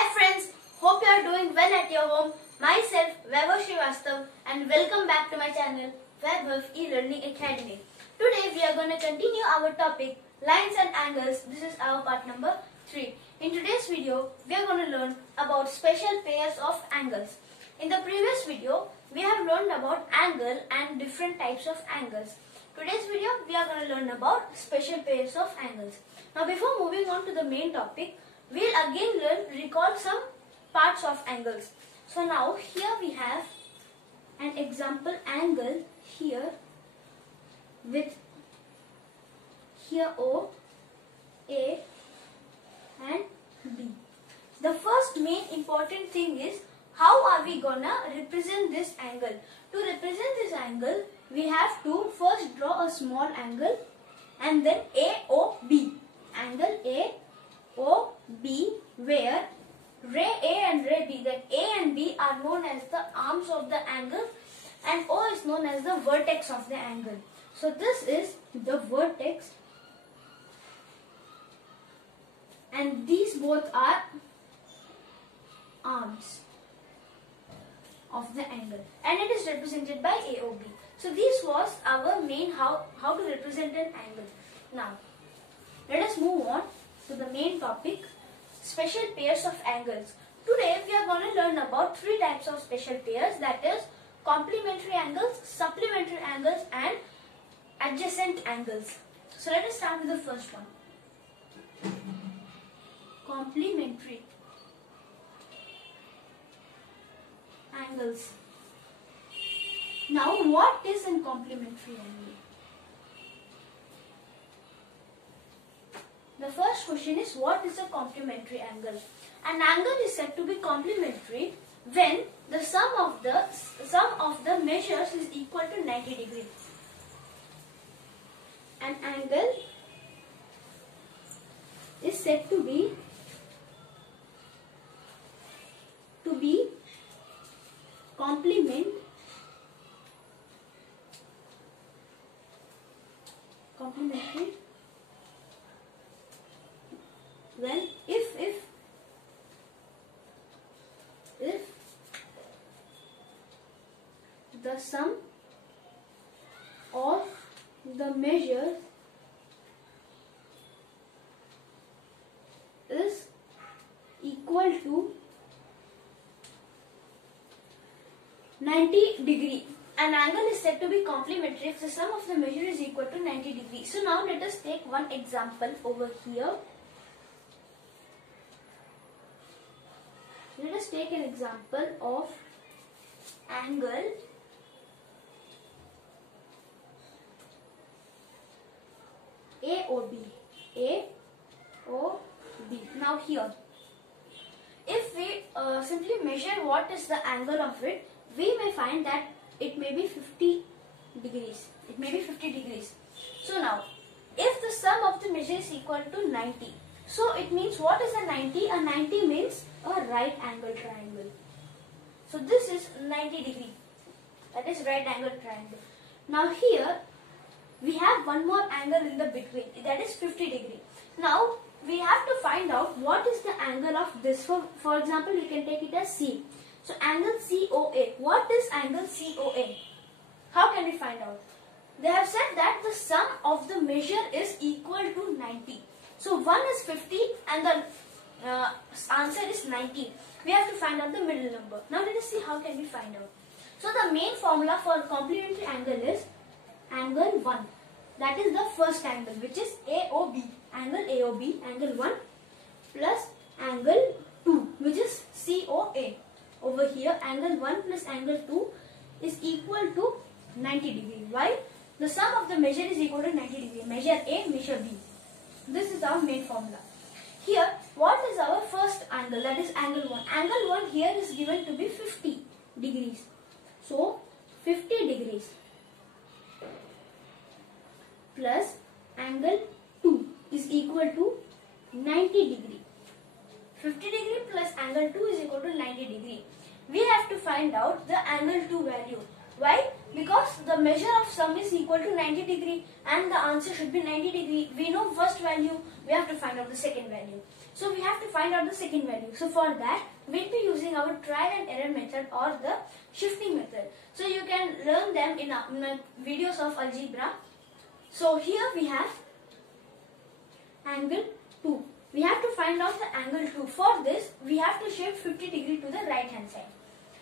Hi friends, hope you are doing well at your home. Myself Vaibhav Srivastav and welcome back to my channel Vaibhav E-Learning Academy. Today we are going to continue our topic lines and angles. This is our part number 3. In today's video we are going to learn about special pairs of angles. In the previous video we have learned about angle and different types of angles. Today's video we are going to learn about special pairs of angles. Now before moving on to the main topic, we'll again recall some parts of angles. So now here we have an example angle here with here O, A and B. The first main important thing is how are we gonna represent this angle. To represent this angle we have to first draw a small angle and then AOB. Angle AOB where ray A and ray B, that A and B are known as the arms of the angle and O is known as the vertex of the angle. So this is the vertex and these both are arms of the angle and it is represented by AOB. So this was our main how to represent an angle. Now let us move on to the main topic, special pairs of angles. Today we are going to learn about 3 types of special pairs, that is complementary angles, supplementary angles and adjacent angles. So let us start with the first one. Complementary angles. Now what is a complementary angle? The first question is, what is a complementary angle? An angle is said to be complementary when the sum of the measures is equal to 90 degrees. An angle is said to be complementary when if the sum of the measures is equal to 90 degree. An angle is said to be complementary if the sum of the measure is equal to 90 degrees. So now let us take one example over here. Let us take an example of angle AOB. Now here, if we simply measure what is the angle of it, we may find that it may be 50 degrees. It may be 50 degrees. So now, if the sum of the measure is equal to 90, so it means what is a 90? A 90 means a right angle triangle. So this is 90 degree. That is right angle triangle. Now here we have one more angle in the between. That is 50 degree. Now we have to find out what is the angle of this. For example, you can take it as C. So angle COA. What is angle COA? How can we find out? They have said that the sum of the measure is equal to 90. So 1 is 50 and the answer is 90. We have to find out the middle number. Now let us see how can we find out. So the main formula for complementary angle is angle 1. That is the first angle, which is AOB. Angle AOB, angle 1 plus angle 2, which is COA. Over here angle 1 plus angle 2 is equal to 90 degree. Why? The sum of the measure is equal to 90 degree. Measure A, measure B. This is our main formula. Here, what is our first angle? That is angle 1. Angle 1 here is given to be 50 degrees. So, 50 degrees plus angle 2 is equal to 90 degree. 50 degree plus angle 2 is equal to 90 degree. We have to find out the angle 2 value. Why? because the measure of sum is equal to 90 degree and the answer should be 90 degree. We know first value, we have to find out the second value. So we have to find out the second value. So for that, we'll be using our trial and error method or the shifting method. So you can learn them in videos of algebra. So here we have angle 2. We have to find out the angle 2. For this, we have to shift 50 degree to the right hand side.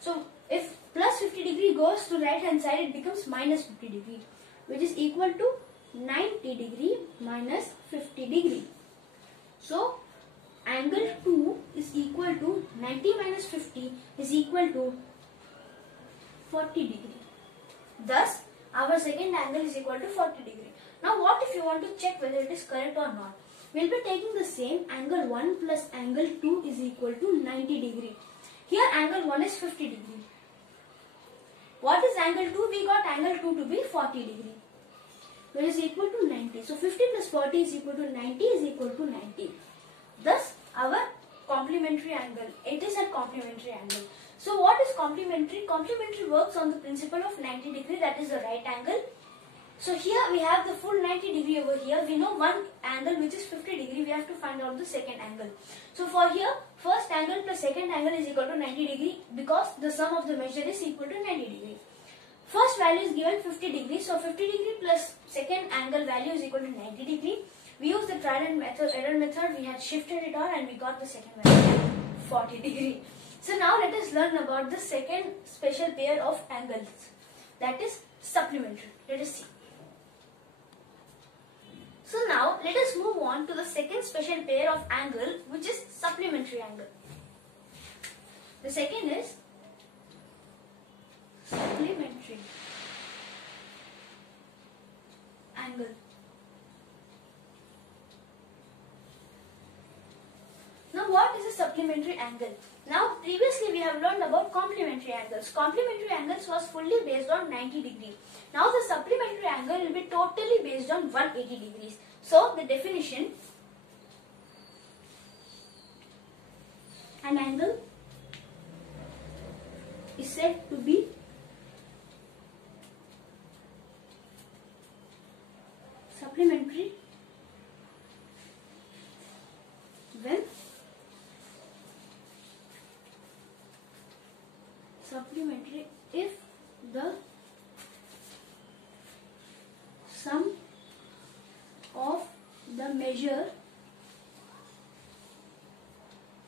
So if plus 50 degree goes to right hand side, it becomes minus 50 degree, which is equal to 90 degree minus 50 degree. So angle 2 is equal to 90 minus 50 is equal to 40 degree. Thus our second angle is equal to 40 degree. Now what if you want to check whether it is correct or not? We'll be taking the same angle 1 plus angle 2 is equal to 90 degree. Here angle 1 is 50 degree. What is angle 2? We got angle 2 to be 40 degree, which is equal to 90. So 50 plus 40 is equal to 90 is equal to 90. Thus our complementary angle, it is a complementary angle. So what is complementary? Complementary works on the principle of 90 degree, that is the right angle. So here we have the full 90 degree over here. We know one angle which is 50 degree. We have to find out the second angle. So for here, first angle plus second angle is equal to 90 degree because the sum of the measure is equal to 90 degree. First value is given 50 degree. So 50 degree plus second angle value is equal to 90 degree. We use the trial and error method. We had shifted it on and we got the second value 40 degree. So now let us learn about the second special pair of angles, that is supplementary. Let us see. So now let us move on to the second special pair of angle, which is supplementary angle. The second is supplementary angle. Now what is a supplementary angle? Now previously we have learned about complementary angles. Complementary angles was fully based on 90 degree. Now the supplementary angle will be totally based on 180 degrees. So the definition, an angle is said to be supplementary when supplementary if the sum of the measure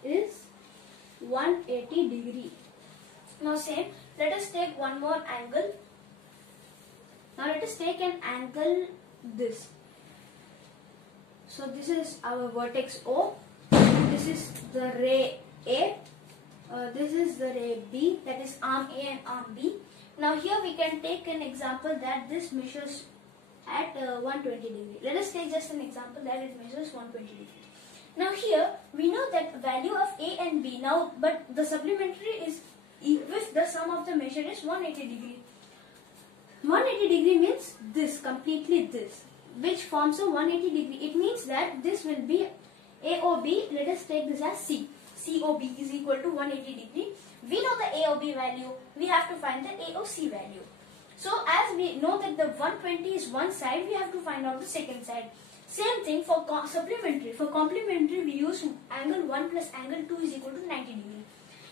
is 180 degree. Now same, let us take one more angle. Now let us take an angle this. So this is our vertex O, this is the ray A, this is the ray B, that is arm A and arm B. Now here we can take an example that this measures at 120 degree. Let us take just an example that it measures 120 degree. Now here we know that value of A and B. Now but the supplementary is if the sum of the measure is 180 degree. 180 degree means this, completely this, which forms a 180 degree. It means that this will be AOB. Let us take this as C. COB is equal to 180 degree. We know the AOB value. We have to find the AOC value. So as we know that the 120 is one side, we have to find out the second side. Same thing for supplementary. For complementary, we use angle 1 plus angle 2 is equal to 90 degree.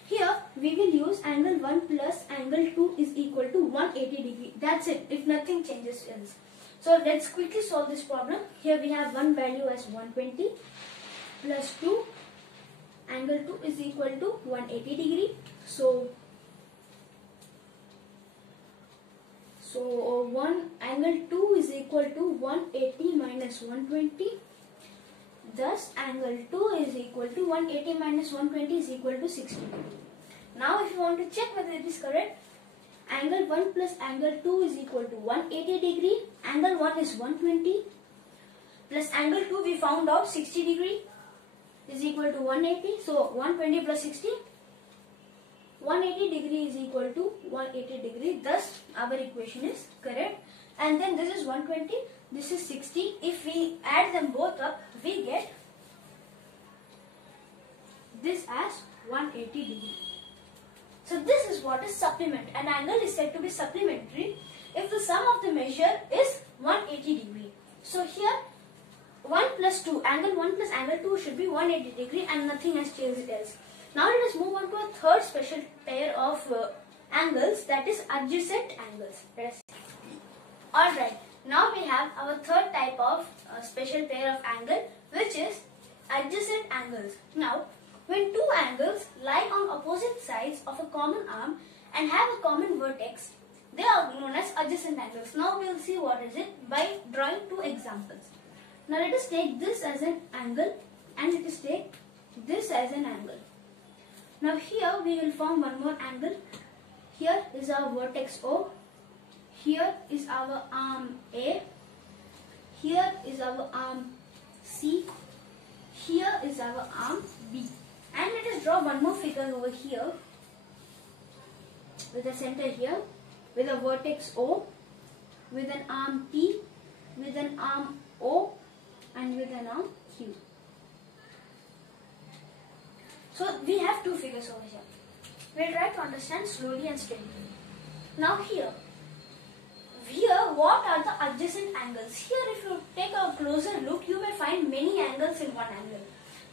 Here we will use angle 1 plus angle 2 is equal to 180 degree. That's it, if nothing changes else. So let's quickly solve this problem. Here we have one value as 120 plus 2. Angle 2 is equal to 180 degree. So angle 2 is equal to 180 minus 120. Thus angle 2 is equal to 180 minus 120 is equal to 60 degree. Now if you want to check whether it is correct, angle 1 plus angle 2 is equal to 180 degree. Angle 1 is 120 plus angle 2 we found out 60 degree is equal to 180. So 120 plus 60, 180 degree is equal to 180 degree. Thus our equation is correct. And then this is 120, this is 60. If we add them both up, we get this as 180 degree. So this is what is supplement. An angle is said to be supplementary if the sum of the measure is 180 degree. So here 1 plus 2, angle 1 plus angle 2 should be 180 degree and nothing has changed else. Now let us move on to a third special pair of angles, that is adjacent angles. Alright, now we have our third type of special pair of angle, which is adjacent angles. Now, when two angles lie on opposite sides of a common arm and have a common vertex, they are known as adjacent angles. Now we will see what is it by drawing two examples. Now let us take this as an angle and let us take this as an angle. Now here we will form one more angle. Here is our vertex O. Here is our arm A. Here is our arm C. Here is our arm B. And let us draw one more figure over here with a center here, with a vertex O, with an arm P, with an arm O, and with an arm Q. So we have two figures over here. We'll try to understand slowly and steadily. Now here what are the adjacent angles? Here if you take a closer look, you may find many angles in one angle.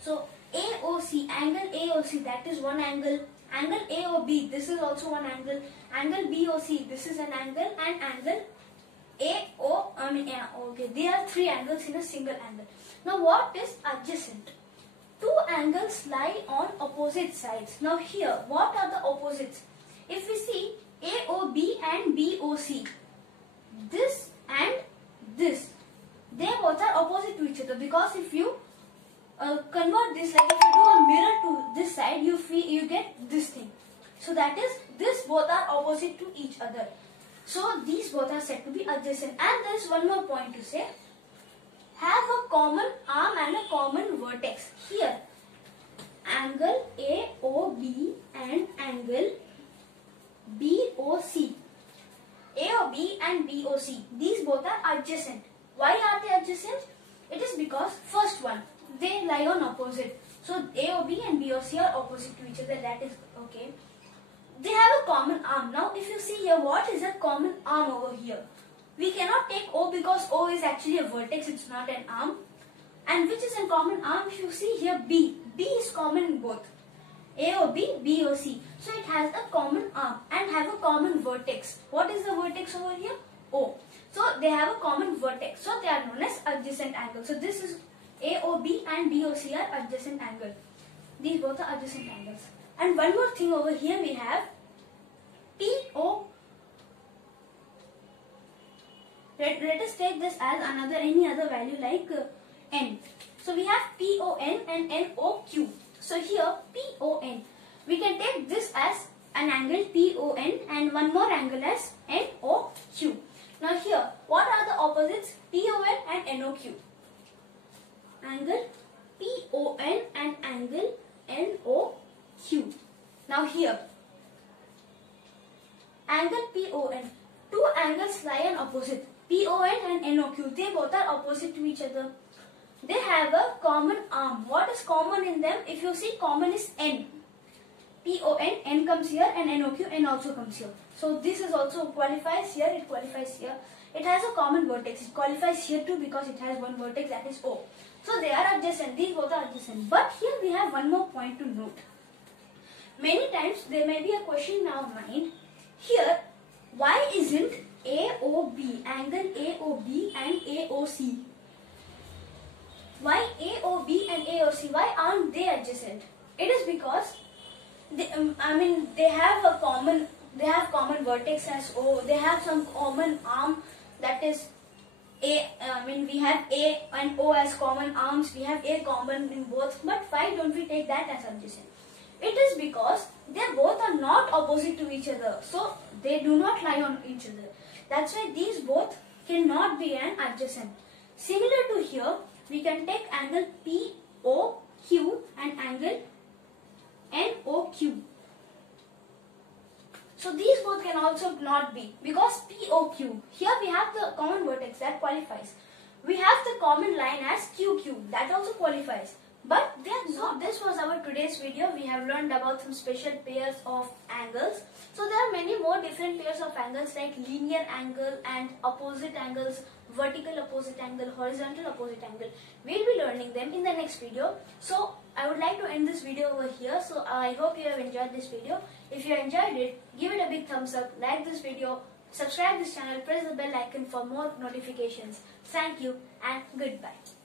So AOC, angle AOC, that is one angle. Angle AOB, this is also one angle. Angle BOC, this is an angle. And angle okay, there are three angles in a single angle. Now what is adjacent? Two angles lie on opposite sides. Now here, what are the opposites? If we see AOB and BOC, this and this, they both are opposite to each other, because if you convert this, like if you do a mirror to this side, you get this thing. So that is, this both are opposite to each other. So these both are said to be adjacent. And there is one more point to say. Have a common arm and a common vertex. Here, angle AOB and angle BOC. AOB and BOC, these both are adjacent. Why are they adjacent? It is because first one, they lie on opposite. So AOB and BOC are opposite to each other, that is okay. They have a common arm. Now if you see here, what is a common arm over here? We cannot take O because O is actually a vertex, it's not an arm. And which is a common arm? If you see here B, B is common in both AOB, BOC. So it has a common arm and have a common vertex. What is the vertex over here? O. So they have a common vertex. So they are known as adjacent angles. So this is AOB and BOC are adjacent angles. These both are adjacent angles. And one more thing over here we have PO. Let us take this as any other value like N. So we have PON and NOQ. So here PON, we can take this as an angle PON and one more angle as NOQ. Now here, what are the opposites? PON and NOQ. Angle PON and angle NOQ. Now here, angle PON. Two angles lie on opposite. PON and NOQ, they both are opposite to each other. They have a common arm. What is common in them? If you see, common is N. PON, N comes here, and NOQ, N also comes here. So this is also qualifies here, it qualifies here. It has a common vertex. It qualifies here too because it has one vertex, that is O. So they are adjacent. These both are adjacent. But here we have one more point to note. Many times there may be a question in our mind. Here, why isn't AOB, angle AOB and AOC? Why AOB and AOC? Why aren't they adjacent? It is because they have common vertex as O. They have some common arm, that is A. We have A and O as common arms. We have A common in both. But why don't we take that as adjacent? It is because they both are not opposite to each other. So they do not lie on each other. That's why these both cannot be an adjacent. Similar to here, we can take angle POQ and angle NOQ. So these both can also not be, because POQ, here we have the common vertex, that qualifies. We have the common line as QQ, that also qualifies. But this was our today's video. We have learned about some special pairs of angles. So there are many more different pairs of angles like linear angle and opposite angles, vertical opposite angle, horizontal opposite angle. We'll be learning them in the next video. So I would like to end this video over here. So I hope you have enjoyed this video. If you enjoyed it, give it a big thumbs up, like this video, subscribe this channel, press the bell icon for more notifications. Thank you and goodbye.